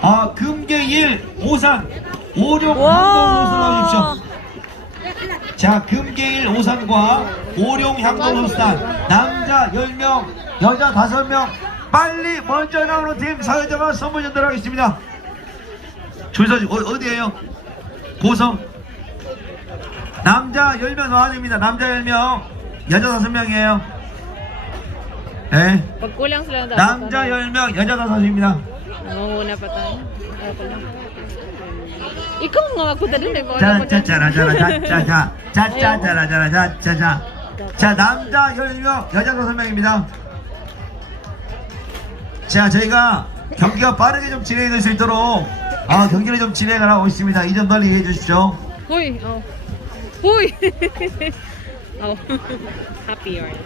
아, 금계일 오산 오룡 와. 향동 선수 나와주십시오. 자, 금계일 오산과 오룡 향동 선수단 남자 10명, 여자 5명 빨리 먼저 나오는 팀 사회자가 선물 전달하 겠습니다. 줄서지 어, 어디에요? 고성 남자 10명 나와야 됩니다. 남자 10명, 여자 5명이에요. 네. Ng 남자 10명, 여자 5입니다. Manguna pa tayo. Ikaw nga magpunta dun eh. 자자자라자라자자자 자자자라자라자자자 자 남자 16명 여자 5명입니다. 자 저희가 경기가 빠르게 좀 진행이 될 수 있도록 아 경기를 좀 진행을 하고 있습니다. 이 점 빨리 이해해 주십시오. 호이 어. 호이. 어. Happy hours